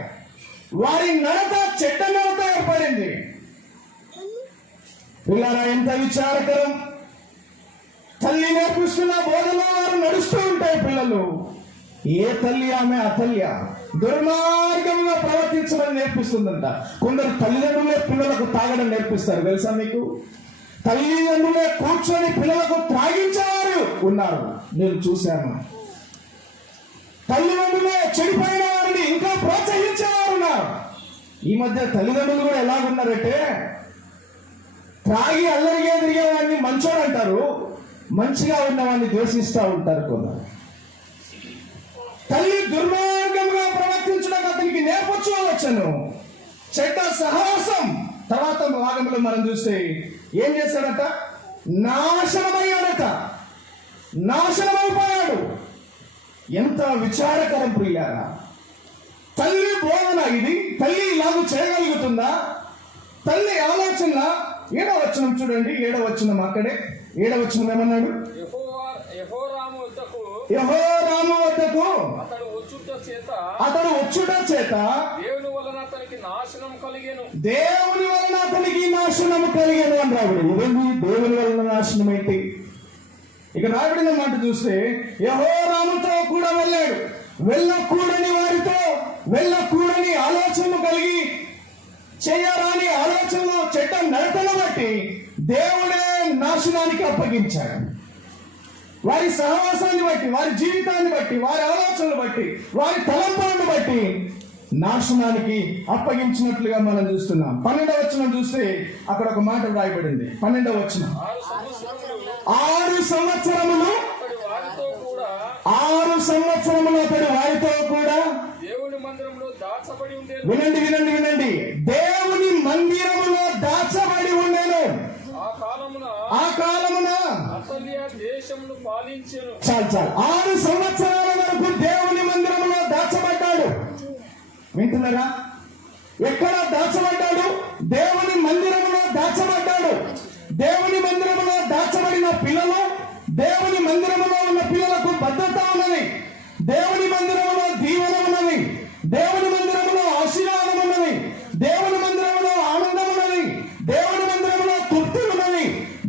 వారి నడత చెడ్డ నడత ఏర్పడింది. పిల్లరా, ఎంత విచారకరం! తల్లి నేర్పిస్తున్న బోధలో వారు నడుస్తూ ఉంటాయి పిల్లలు. ఏ తల్లి ఆమె? అతల్య. దుర్మార్గంగా ప్రవర్తించడం నేర్పిస్తుందంట. కొందరు తల్లిదండ్రులే పిల్లలకు తాగడం నేర్పిస్తారు, తెలుసా మీకు? తల్లిదండ్రులే కూర్చొని పిల్లలకు త్రాగించేవారు ఉన్నారు, నేను చూశాను. తల్లిదండ్రులే చెడిపోయిన వారిని ఇంకా ప్రోత్సహించేవారు ఉన్నారు. ఈ మధ్య తల్లిదండ్రులు కూడా ఎలాగున్నారంటే, త్రాగి అల్లరిగా తిరిగే వాడిని మంచోడు అంటారు, మంచిగా ఉన్నవాడిని ద్వేషిస్తూ ఉంటారు కొందరు. తల్లి దుర్మార్గంగా ప్రవర్తించడానికి అతనికి నేర్పొచ్చుకోవచ్చును. చెడ్డ సహవాసం. తర్వాత భాగంలో మనం చూస్తే ఏం చేశాడట? నాశనమైపోయాడు. ఎంత విచారకరం ప్రియారా! తల్లి బోధన ఇది. తల్లి ఇలాగూ చేయగలుగుతుందా? తల్లి ఆలోచన. 7వ వచనం చూడండి. 7వ వచనం అక్కడే. 7వ వచనం ఏమన్నాడు? యెహోరాము వద్దకు అతడు వచ్చుట చేత దేవుని వలన అతనికి నాశనం కలిగెను అని రాబడి. ఇదేంటి దేవుని వలన నాశనం ఏంటి? ఇక రాబడిన మాట చూస్తే యెహోరాముతో కూడా వెళ్ళాడు. వెళ్ళకూడని ఆలోచనలు కలిగి చేయరాని ఆలోచనలు చెడ్డ నడతను బట్టి దేవుడే నాశనానికి అప్పగించాడు. వారి సహవాసాన్ని బట్టి, వారి జీవితాన్ని బట్టి, వారి ఆలోచనలు బట్టి, వారి తలంపులను బట్టి నాశనానికి అప్పగించినట్లుగా మనం చూస్తున్నాం. 12వ వచనం చూస్తే అక్కడ ఒక మాట రాయబడింది. 12వ వచనం. 6 సంవత్సరములు అతడు వారితో కూడా దేవుని మందిరంలో దాచబడి ఉండేను. వినండి. దేవుని మందిరములో దాచబడి ఉండేను. ఆ కాలమున అతల్య దేశమును పాలించెను. చాలు 6 సంవత్సరాల వరకు దేవుని మందిరంలో దాచబడ్డాడు. వింటున్నారా? ఎక్కడ దాచబడ్డాడు? దేవుని మందిరంలో దాచబడ్డాడు. దేవుని మందిరంలో దాచబడిన పిల్లలు, దేవుని మందిరంలో ఉన్న పిల్లలకు భద్రత ఉన్నది. దేవుని మందిరంలో దీవెన ఉన్నది. దేవుని మందిరంలో ఆశీర్వాదం ఉన్నది. దేవుని మందిరంలో ఆనందం ఉన్నది. దేవుని మందిరంలో తృప్తి ఉన్నది.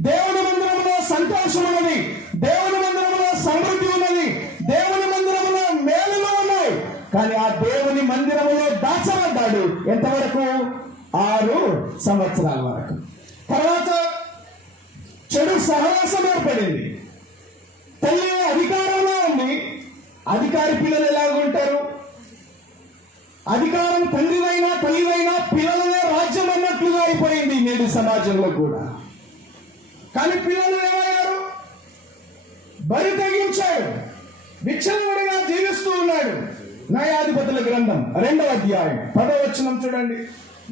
దేవుని మందిరంలో సంతోషం ఉన్నది. దేవుని మందిరంలో సమృద్ధి ఉన్నది. దేవుని మందిరంలో మేలులు ఉన్నాయి. కానీ ఆ దేవుని మందిరంలో దాచబడ్డాడు. ఎంతవరకు? 6 సంవత్సరాల వరకు. తర్వాత చెడు సహవాసం ఏర్పడింది. తల్లి అధికారంలో ఉంది. అధికారి పిల్లలు ఎలాగుంటారు? అధికారం తండ్రివైనా తల్లివైనా పిల్లలనే రాజ్యం అన్నట్లుగా అయిపోయింది నేటి సమాజంలో కూడా. కానీ పిల్లలు ఏమయ్యారు? బరి తెగించాడు, విచ్చలవిడిగా జీవిస్తూ ఉన్నాడు. న్యాయాధిపతుల గ్రంథం 2వ అధ్యాయం 10వ వచనం చూడండి.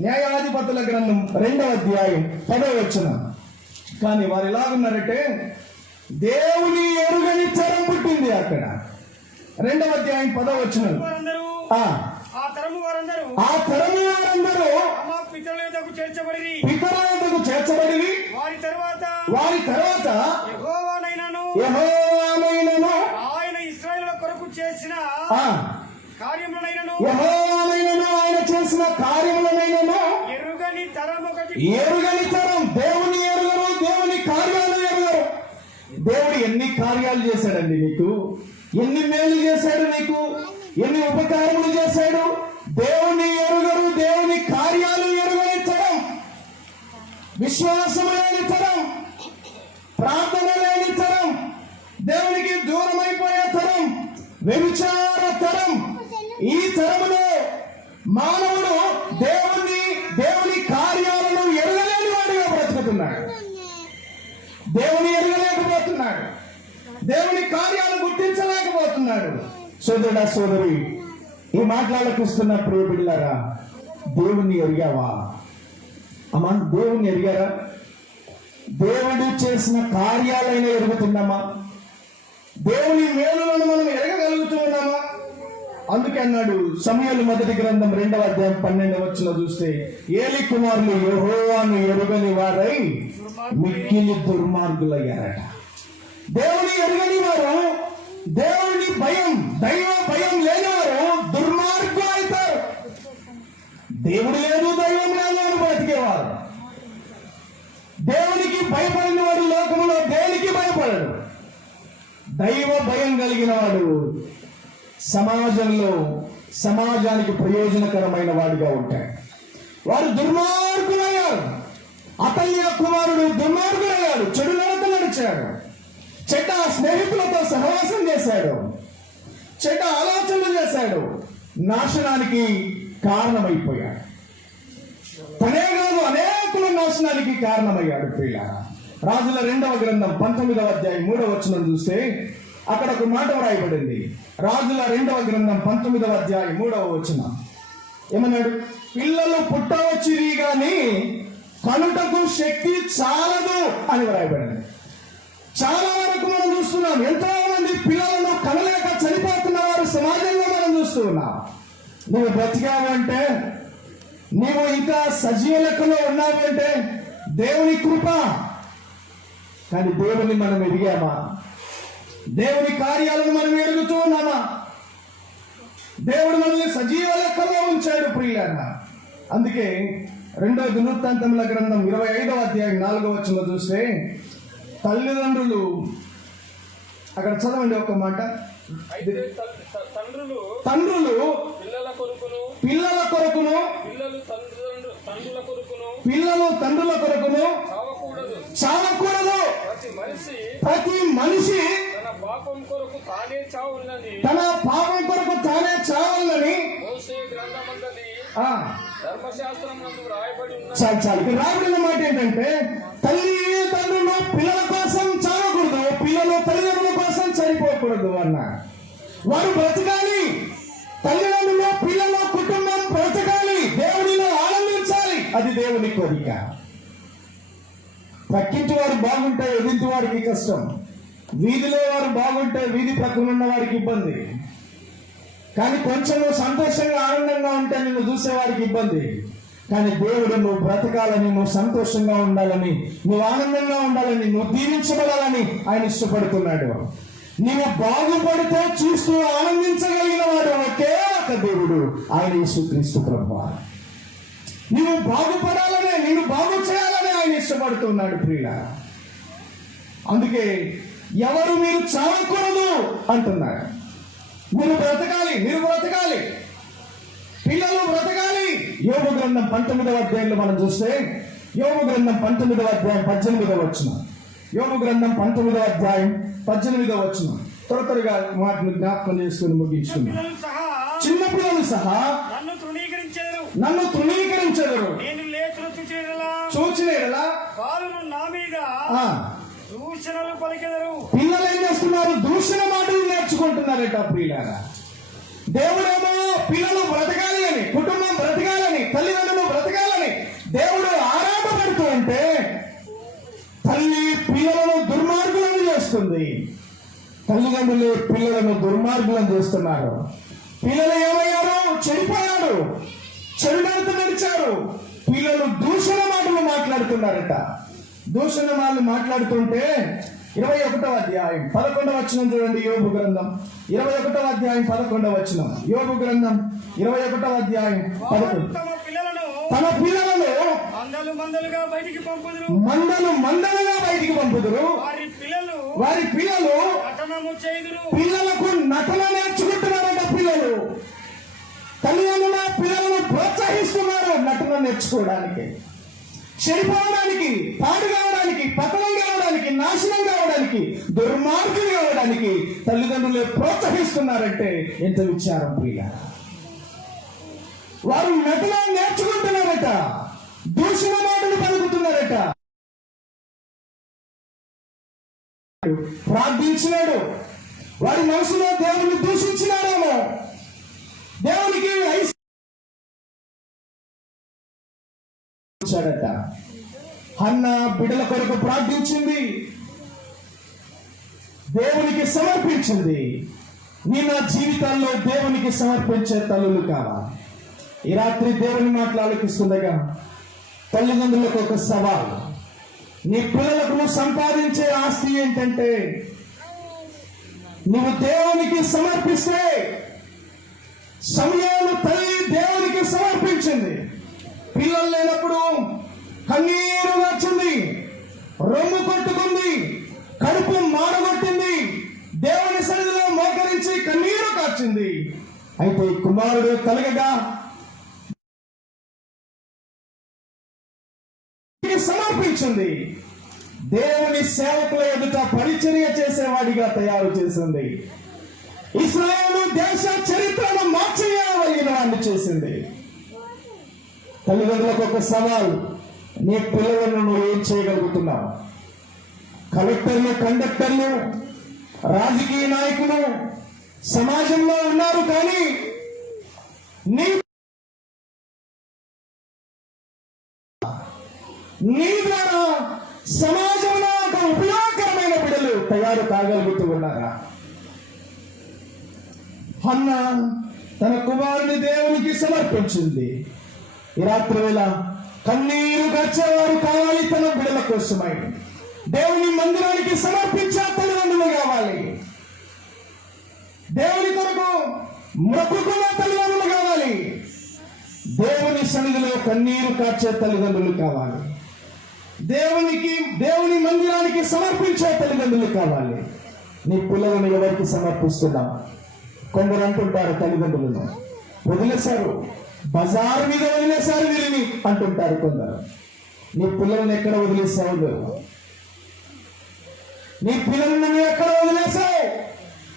న్యాయాధిపతుల గ్రంథం 2వ అధ్యాయం 10వ వచనం. కానీ వారు ఎలాగున్నారంటే దేవుని ఎరుగని తరం పుట్టింది అక్కడ. 2వ అధ్యాయం 10వ వచనం. వారందరూ ఆ తరము వారందరూ తమ పితరుల యొద్దకు చేర్చబడి వారి తర్వాత యెహోవానైనను ఆయన ఇశ్రాయేలుల కొరకు చేసిన కార్యములనైనను ఆయన చేసిన కార్యములనైనను ఎరుగని తరం ఒకటి. ఎరుగని తరం. దేవుని ఎరుగరు, దేవుని కార్యాలు ఎరుగరు. దేవుడు ఎన్ని కార్యాలు చేశాడండి నీకు, ఎన్ని మేలు చేశాడు నీకు, ఎన్ని ఉపకారములు చేశాడు. దేవుని ఎరుగరు, దేవుని కార్యాలు ఎరుగని తరం, విశ్వాసము లేని తరం, ప్రార్థన లేని తరం, దేవునికి దూరమైపోయే తరం, వ్యభిచార తరం. ఈ తరములో మానవుడు దేవుని కార్యాలను ఎరగలేని వాడిగా బ్రతుకుతున్నాడు. దేవుని ఎరగలేకపోతున్నాడు, దేవుని కార్యాలు గుర్తించలేకపోతున్నాడు. సోదరుడా, సోదరి, ఈ మాట్లాడకిస్తున్న ప్రియ బిడ్డలారా, దేవుణ్ణి ఎరిగావా? అమ్మా, దేవుణ్ణి ఎరిగారా? దేవుడు చేసిన కార్యాలైనా ఎరుగుతున్నామా? దేవుని మేలులను మనం ఎరగగలుగుతున్నామా? అందుకే అన్నాడు సమూయేలు మొదటి గ్రంథం 2వ అధ్యాయం 12వ వచనం చూస్తే, ఏలి కుమారులు యెహోవాను ఎరుగని వారై మిక్కిలి దుర్మార్గులయ్యారట. దేవుని ఎరుగని వారు, దేవుని భయం, దైవ భయం లేనివారు దుర్మార్గులు అవుతారు. దేవుడు లేదు, దైవం లేదు అని బ్రతికేవారు. దేవునికి భయపడిన వాడు లోకములో దేనికి భయపడడు. దైవ భయం కలిగిన వాడు సమాజానికి ప్రయోజనకరమైన వాడిగా ఉంటాడు. వారు దుర్మార్గులయ్యారు. అతల్య కుమారుడు దుర్మార్గులయ్యాడు, చెడు నడత నడిచాడు, చెడ్డ స్నేహితులతో సహవాసం చేశాడు, చెడ్డ ఆలోచనలు చేశాడు, నాశనానికి కారణమైపోయాడు. తనే కాదు, అనేకుల నాశనానికి కారణమయ్యాడు. ప్రియులారా, రాజుల 2వ గ్రంథం 19వ అధ్యాయం 3వ వచనం చూస్తే అక్కడ ఒక మాట వ్రాయబడింది. రాజుల 2వ గ్రంథం 19వ అధ్యాయం 3వ వచనం ఏమన్నాడు? పిల్లలు పుట్టవచ్చిరి గాని కనుటకు శక్తి చాలదు అని వ్రాయబడింది. చాలా వరకు మనం చూస్తున్నాం, ఎంతో మంది పిల్లలను కనలేక చనిపోతున్న వారు సమాజంలో మనం చూస్తూ ఉన్నాం. నువ్వు బ్రతికావంటే, నీవు ఇంకా సజీవ లెక్కలో ఉన్నావంటే దేవుని కృప. కానీ దేవుని మనం ఎదిగామా? దేవుని కార్యాలను మనం ఎరుగుతూ ఉన్నామా? దేవుడు మనల్ని సజీవ లెక్కలో ఉంచాడు ప్రియులారా. అందుకే 2వ దినవృత్తాంతముల గ్రంథం 25వ అధ్యాయం 4వ వచనంలో చూస్తే తల్లిదండ్రులు, అక్కడ చదవండి ఒక మాట. తండ్రులు పిల్లల కొరకును పిల్లలు తండ్రుల కొరకును చావకూడదు. ప్రతి మనిషి తన పాపం కొరకు తానే చావాలని చాలు రాబడిన మాట ఏంటంటే, తల్లిదండ్రులు పిల్లల కోసం చావకూడదు, పిల్లలు తల్లిదండ్రుల కోసం చనిపోకూడదు అన్నారు. వారు బ్రతకాలి, తల్లిదండ్రులు పిల్లల కుటుంబం బ్రతకాలి, దేవునిలో ఆనందించాలి. అది దేవుని కోరిక. పక్కింటి వారు బాగుంటే ఎదుటి వారికి కష్టం, వీధిలో వారు బాగుంటే వీధి పక్కన ఉన్న వారికి ఇబ్బంది. కానీ కొంచెం సంతోషంగా ఆనందంగా ఉంటే నిన్ను చూసే వారికి ఇబ్బంది. కానీ దేవుడు నువ్వు బ్రతకాలని, నువ్వు సంతోషంగా ఉండాలని, నువ్వు ఆనందంగా ఉండాలని, నువ్వు దీవించబడాలని ఆయన ఇష్టపడుతున్నాడు. నీవు బాగుపడితే చూస్తూ ఆనందించగలిగిన వాడు ఒకే ఒక దేవుడు, ఆయన యేసుక్రీస్తు ప్రభువు. నీవు బాగుపడాలనే, నేను బాగు చేయాలని ఆయన ఇష్టపడుతున్నాడు ప్రియులారా. అందుకే ఎవరు మీరు చావకూడదు అంటున్నాడు. మీరు బ్రతకాలి, పిల్లలు బ్రతకాలి. యోబు గ్రంథం 19వ అధ్యాయంలో మనం చూస్తే, యోబు గ్రంథం 19వ అధ్యాయం 18వ వచనం, యోబు గ్రంథం 19వ అధ్యాయం 18వ వచనం త్వరగా మాటను జ్ఞాపకం చేసుకుని ముగించుకున్నాం. చిన్నపిల్లలు సహా నన్ను తృణీకరించెదరు, చూచిన ఎడల నా మీద దూషణలు పలికెదరు. పిల్లలు ఏం చేస్తున్నారు? దూషణ మాటలు నేర్చుకుంటున్నారట ప్రియులారా. దేవుడేమో పిల్లలు బ్రతకాలి అని, కుటుంబం బ్రతకాలని, తల్లిదండ్రులు బ్రతకాలని దేవుడు ఆరాటపడుతూ ఉంటే, తల్లి పిల్లలను దుర్మార్గులను చేస్తుంది, తల్లిదండ్రులు పిల్లలను దుర్మార్గులను చేస్తున్నారు. పిల్లలు ఏమయ్యారు? చెడిపోయారు, చెడునడత నడిచారు. పిల్లలు దూషణ మాటలు మాట్లాడుతున్నారట. దూషణ మాటలు మాట్లాడుతుంటే 21వ అధ్యాయం 11వ వచనం చూడండి. యోబు గ్రంథం 21వ అధ్యాయం 11వ వచనం. యోబు గ్రంథం 21వ అధ్యాయం 11. తమ పిల్లలను మందలు మందలుగా బయటికి పంపుదురు, వారి పిల్లలు నటనము చేయుదురు. పిల్లలకు నటన నేర్చుకుంటున్నారట. పిల్లలు తల్లిదండ్రుల పిల్లలను ప్రోత్సహిస్తున్నారు నటన నేర్చుకోవడానికి, చెడిపోవడానికి, పాడు కావడానికి, పతనం కావడానికి, నాశనం కావడానికి, దుర్మార్గం కావడానికి తల్లిదండ్రులే ప్రోత్సహిస్తున్నారంటే ఎంత విచారం ప్రియ. వారు నటన నేర్చుకుంటున్నారట, దూషణ మాటలు పలుకుతున్నారట. ప్రార్థించినాడు, వారి మనసులో దేవుని దూషించినారేమో, దేవునికి వచ్చాడట. హన్న బిడ్డల కొరకు ప్రార్థించింది, దేవునికి సమర్పించింది. నీ నా జీవితాల్లో దేవునికి సమర్పించే తల్లులు కావాలి. ఈ రాత్రి దేవుని మాటలు ఆలకిస్తుండగా తల్లిదండ్రులకు ఒక సవాల్. నీ పిల్లలకు నువ్వు సంపాదించే ఆస్తి ఏంటంటే నువ్వు దేవునికి సమర్పిస్తే. సమయాలు తల్లి దేవునికి సమర్పించింది. పిల్లలు లేనప్పుడు కన్నీరు వచ్చింది, రొమ్ము కొట్టుకుంది, కడుపు మాడగొట్టింది, దేవుని సన్నిధిలో మోకరించి కన్నీరు కార్చింది. అయితే కుమారుడు కలగగా సమర్పించింది. దేవుని సేవకుల ఎదుట పరిచర్య చేసేవాడిగా తయారు చేసింది. ఇశ్రాయేలు దేశ చరిత్రను మార్చేయగలిగిన వాడిని చేసింది. తల్లిదండ్రులకు ఒక సవాల్. నీ పిల్లలను నువ్వు ఏం చేయగలుగుతున్నావు? కలెక్టర్లు, కండక్టర్లు, రాజకీయ నాయకులు సమాజంలో ఉన్నారు, కానీ నీ ద్వారా సమాజంలో ఒక ఉపయోగకరమైన బిడ్డలు తయారు కాగలుగుతూ ఉన్నారా? హన్న తన కుమారుని దేవునికి సమర్పించింది. ఈ రాత్రి వేళ కన్నీరు గచ్చేవారు కావాలి తన బిడ్డల కోసమై. దేవుని మందిరానికి సమర్పించే తల్లిదండ్రులు కావాలి. దేవుని కొరకు మొక్కుకున్న తల్లిదండ్రులు కావాలి. దేవుని సన్నిధిలో కన్నీరు కార్చే తల్లిదండ్రులు కావాలి. దేవుని మందిరానికి సమర్పించే తల్లిదండ్రులు కావాలి. నీ పిల్లలను ఎవరికి సమర్పిస్తున్నావు? కొందరు అంటుంటారు తల్లిదండ్రులను వదిలేశారు, బజారు మీద వదిలేశారు వీరిని అంటుంటారు కొందరు. నీ పిల్లలను ఎక్కడ వదిలేసావు? నీ పిల్లలను ఎక్కడ వదిలేసావు?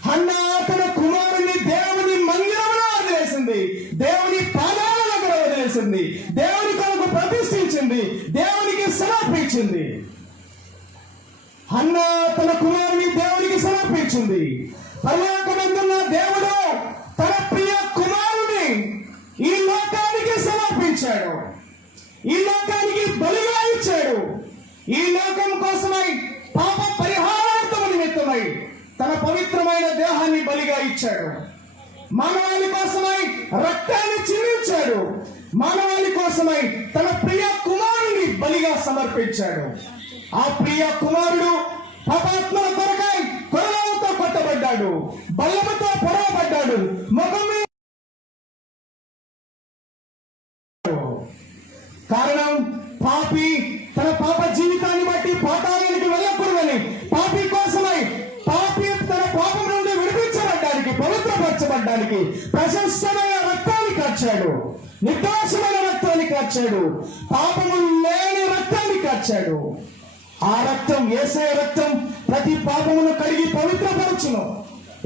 హన్న తన కుమారుని దేవుని మందిరంలో వదిలేసింది, దేవుని పాదాల దగ్గర వదిలేసింది, దేవుని కొరకు ప్రతిష్ఠించింది, దేవునికి సమర్పించింది. హన్న తన కుమారుని దేవునికి సమర్పించింది. పరలోకమందున్న దేవుడు తన ప్రియ కుమారుని ఈ లోకానికి సమర్పించాడు, ఈ లోకానికి బలిగా ఇచ్చాడు. ఈ లోకం కోసమై పాప పరిహారార్థము నిమిత్తమై తన పవిత్రమైన దేహాన్ని బలిగా ఇచ్చాడు. మానవాళి కోసమై రక్తాన్ని చిందించాడు. మానవాళి కోసమై తన ప్రియ కుమారుని బలిగా సమర్పించాడు. ఆ ప్రియ కుమారుడు పాపాత్మల కొరకై కొరలతో కొట్టబడ్డాడు, బల్లముతో పొడవబడ్డాడు, ముఖం కారణం పాపి తన పాప జీవితాన్ని బట్టి పాతాళానికి వెళ్ళకూడదని, పాపి కోసమై పాపి తన పాపం నుండి విడిపించబడ్డానికి, పవిత్రపరచబడ్డానికి ప్రశస్తమైన రక్తాన్ని కార్చాడు, నిర్దోషమైన రక్తాన్ని కార్చాడు, పాపము లేని రక్తాన్ని కార్చాడు. ఆ రక్తం, యేసయ్య రక్తం ప్రతి పాపమును కడిగి పవిత్రపరచును.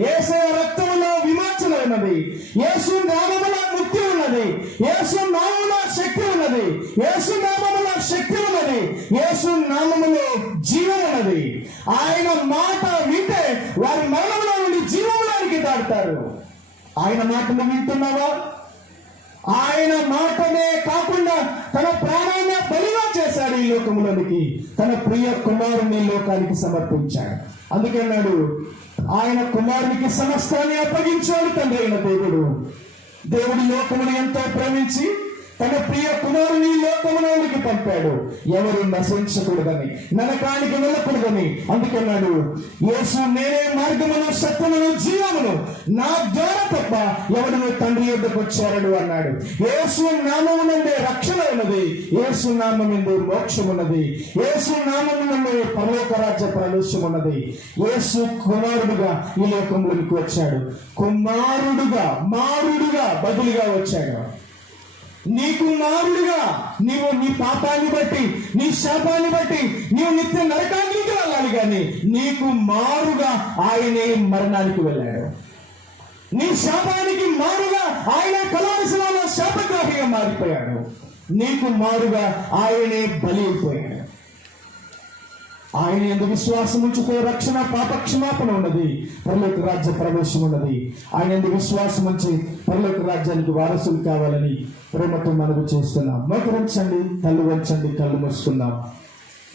యేసయ్య రక్తములో విమోచన ఉన్నది, యేసు నామములో ముక్తి ఉన్నది, యేసు నామములో శక్తి ఉన్నది, యేసు నామములో శక్తి ఉన్నది, యేసు నామములో జీవం ఉన్నది. ఆయన మాట వింటే వారి మరణంలో నుండి జీవంలోనికి దాటుతారు. ఆయన మాటలు వింటున్నావా? ఆయన మాటనే కాకుండా తన ప్రాణాన్ని బలిగా చేశాడు. ఈ లోకములోనికి తన ప్రియ కుమారుని లోకానికి సమర్పించాడు. అందుకే అన్నాడు, ఆయన కుమారునికి సమస్తాన్ని అప్పగించాడు తండ్రి అయిన దేవుడు. దేవుడి లోకమును ఎంతో ప్రేమించి తన ప్రియ కుమారుని లోకములోనికి పంపాడు, ఎవరు నశించకూడదని, నరకానికి వెళ్ళకూడదని. అందుకన్నాడు, యేసు నేనే మార్గమును సత్యమును జీవమును, నా ద్వారా తప్ప ఎవడును తండ్రి యొద్దకు వచ్చారడు అన్నాడు. యేసు నామమునందే రక్షణ ఉన్నది, యేసు నామమునందే మోక్షం ఉన్నది, యేసు నామమునందే పరలోక రాజ్య ప్రవేశం ఉన్నది. యేసు కుమారుడుగా ఈ లోకంలోనికి వచ్చాడు. కుమారుడుగా, మారుడుగా బదులుగా వచ్చాడు. నీకు మారుడుగా నీవు నీ పాపాన్ని బట్టి, నీ శాపాన్ని బట్టి నీవు నిత్య నరకానికి వెళ్ళాలి, కానీ నీకు మారుగా ఆయనే మరణానికి వెళ్ళాడు. నీ శాపానికి మారుగా ఆయన కలాశిలలో శాపగ్రాహిగా మారిపోయాడు. నీకు మారుగా ఆయనే బలి అయిపోయాడు. ఆయన యందు విశ్వాసం ఉంచితే రక్షణ, పాప క్షమాపణ ఉన్నది, పరలోక రాజ్య ప్రవేశం ఉన్నది. ఆయన యందు విశ్వాసం ఉంచి పరలోక రాజ్యానికి వారసులు కావాలని ప్రేమతో మనవి చేస్తున్నాం. మోకరించండి, కళ్ళు వంచండి, కళ్ళు మూసుకుందాం.